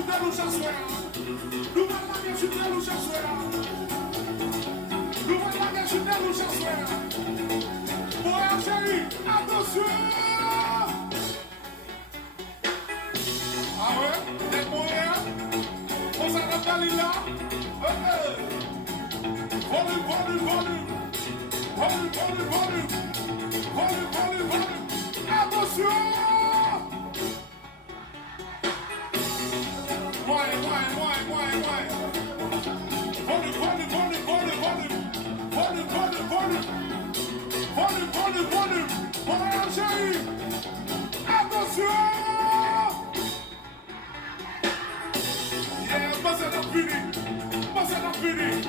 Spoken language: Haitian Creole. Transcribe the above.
chuter no chassoé. Nous va la chuter no chassoé. Nous va la chuter no chassoé. Boa chérie, attention. Ah ouais, des moyens. On s'en rappelle là. Volume, volume, volume. Volume, volume, volume. Volume, volume, volume. Attention. Volume, volume, volume, volume, volume, volume, volume, volume, volume, volume, volume, volume, voilà chérie, attention, yeah, pas ça n'a fini,